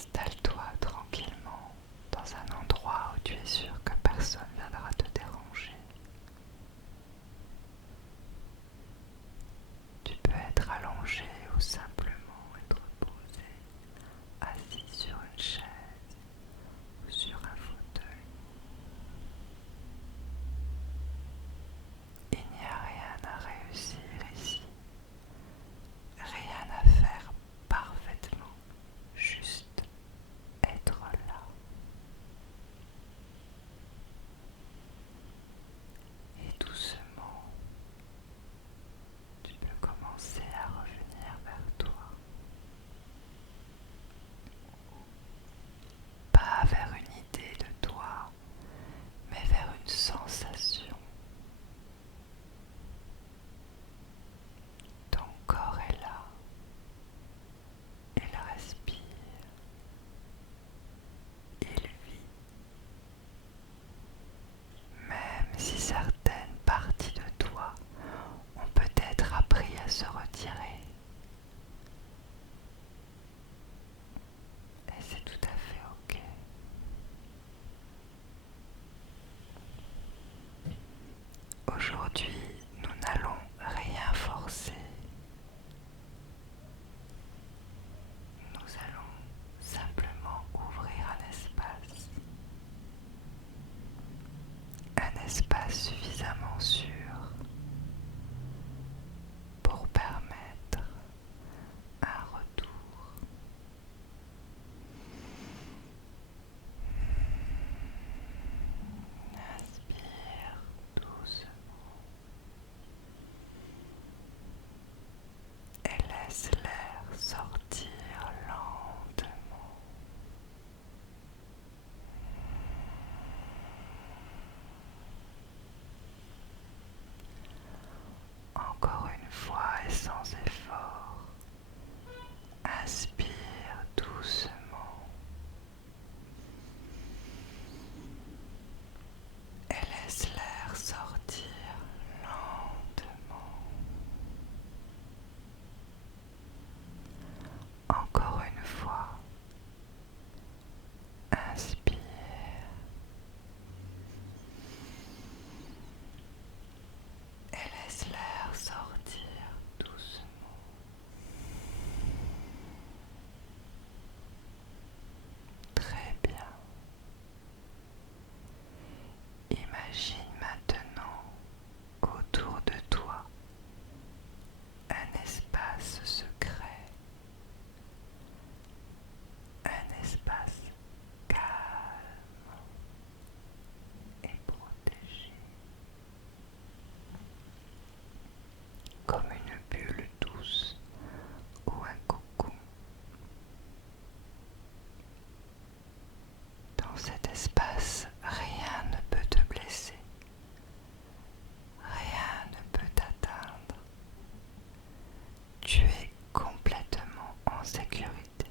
Installe-toi tranquillement dans un endroit où tu es sûr que personne viendra te déranger. Tu peux être allongé ou simplement être posé, assis sur une chaise ou sur un fauteuil. Il n'y a rien à réussir ici, rien à faire parfaitement, juste être là. Et doucement, tu peux commencer à revenir vers toi. Pas vers une idée de toi, mais vers une sensation. Ton corps est là, il respire, il vit. Même si certaines parties de toi ont peut-être appris à se retirer, et c'est tout à fait ok. Aujourd'hui, nous n'allons rien forcer. Nous allons simplement ouvrir un espace suffisamment sûr pour permettre un retour. Inspire doucement et laisse l'air sortir lentement. Encore une fois et sans effort, inspire doucement et laisse l'air sortir lentement. Encore une fois, inspire et laisse l'air sortir doucement. Très bien. Imagine maintenant qu'autour de toi, un espace secret, un espace calme et protégé, comme une bulle douce ou un cocon. Dans cet espace, rien ne peut te blesser, rien ne peut t'atteindre. Tu es complètement en sécurité.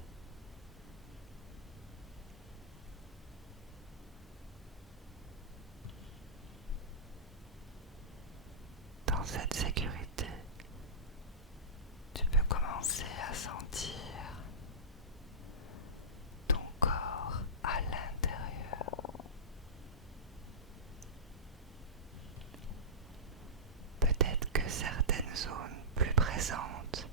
Dans cette sécurité, tu peux commencer à sentir ton corps à l'intérieur. Peut-être que certaines zones plus présentes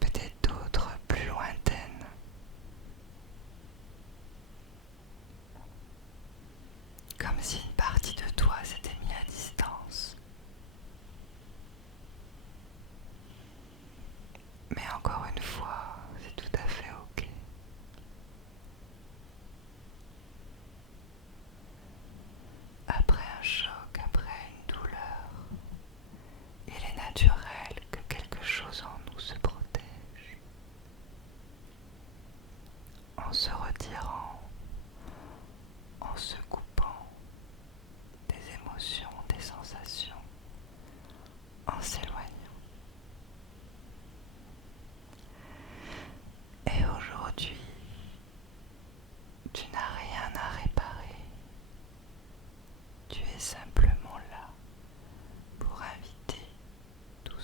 peut-être d'autres plus lointaines. Comme si une partie de toi s'était mise à distance. Mais encore une fois, c'est tout à fait ok. Après un choc, après une douleur, il est naturel que quelque chose en nous se protège. En se retirant, en se coupant des émotions, des sensations, en s'éloignant. Et aujourd'hui, tu n'as rien à réparer. Tu es simplement là pour inviter tout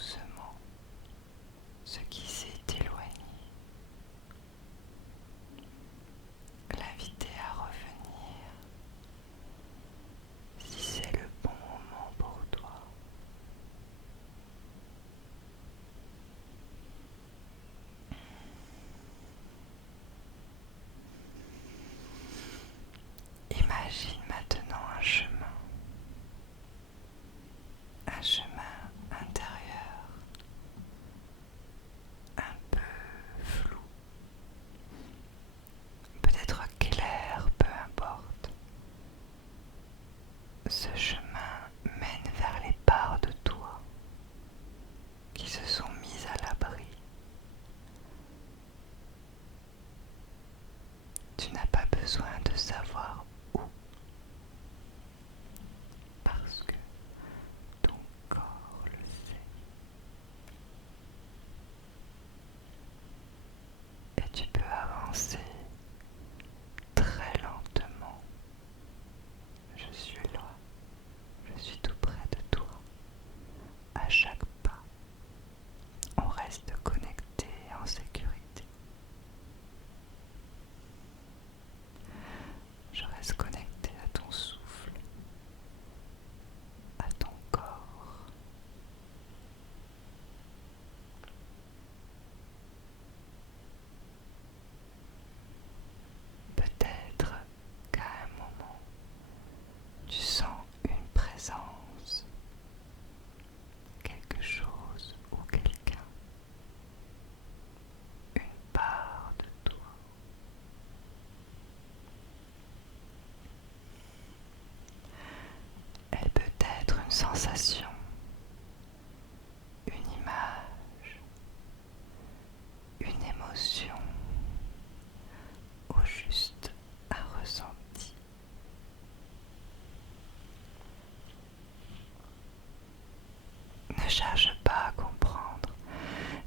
Ne cherche pas à comprendre,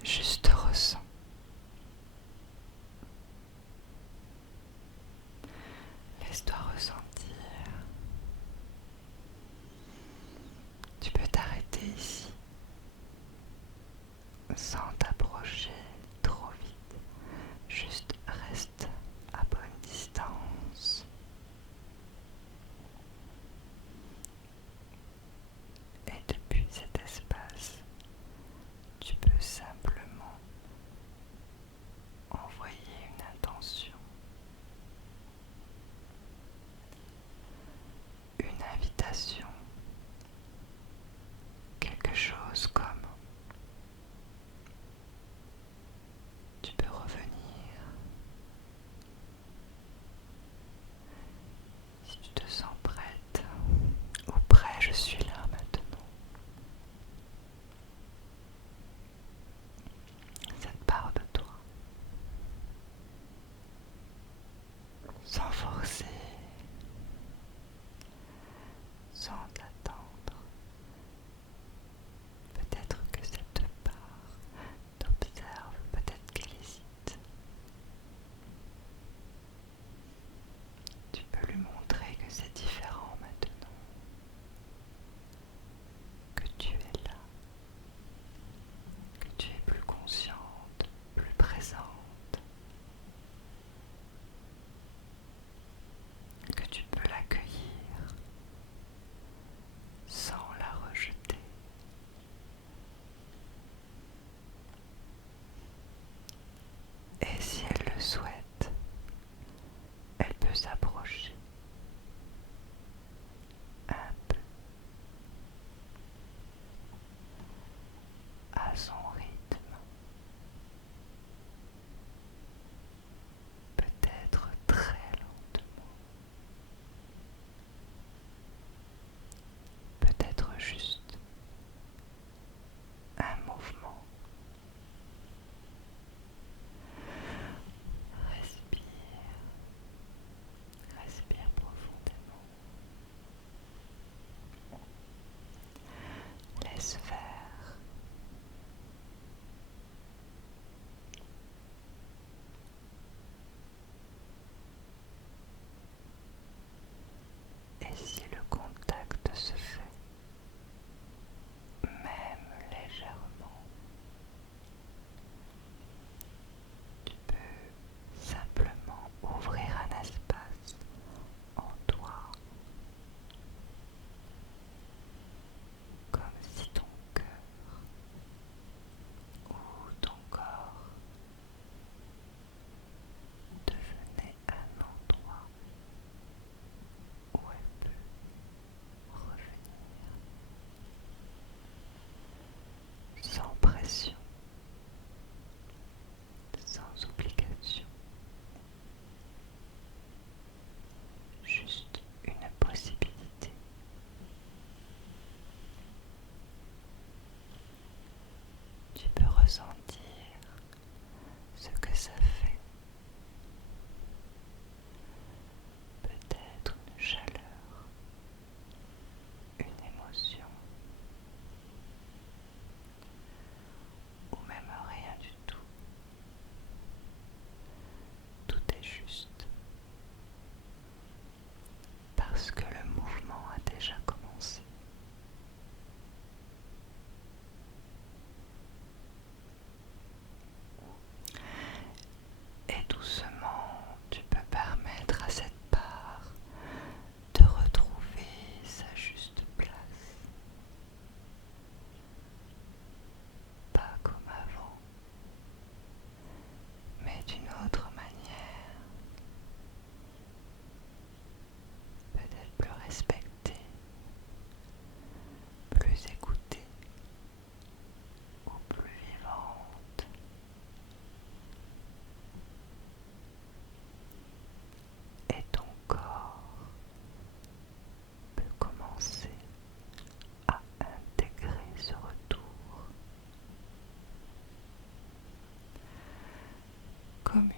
juste ressens. Laisse-toi ressentir. Tu peux t'arrêter ici, sans t'approcher trop vite. Juste reste à bonne distance. Et depuis cet espace, tu peux simplement envoyer une intention, une invitation, quelque chose comme tu peux revenir si tu te sens prête ou prêt, je suis là maintenant. Cette part de toi, sans forcer, sans t'attendre. Peut-être que cette part t'observe, peut-être qu'elle hésite. Tu peux lui montrer que c'est différent maintenant, que tu es là, que tu es plus consciente, plus présente, que tu peux l'accueillir sans la rejeter. Et si elle le souhaite, elle peut s'approcher un peu à son rythme, peut-être très lentement, peut-être juste un mouvement. Respire, respire profondément. Laisse faire. Et si le contact se fait, même légèrement, tu peux simplement ouvrir un espace en toi, comme si ton cœur ou ton corps devenait un endroit où elle peut revenir sans pression, sans obligation, juste une possibilité. Tu peux ressentir ce que ça fait, peut-être une chaleur, une émotion, ou même rien du tout. Tout est juste, parce que le mouvement a déjà commencé. Et doucement, tu peux permettre à cette part de retrouver sa juste place. Pas comme avant, mais d'une autre manière, peut-être plus respectée, plus écoutée ou plus vivante. Et ton corps peut commencer à intégrer ce retour comme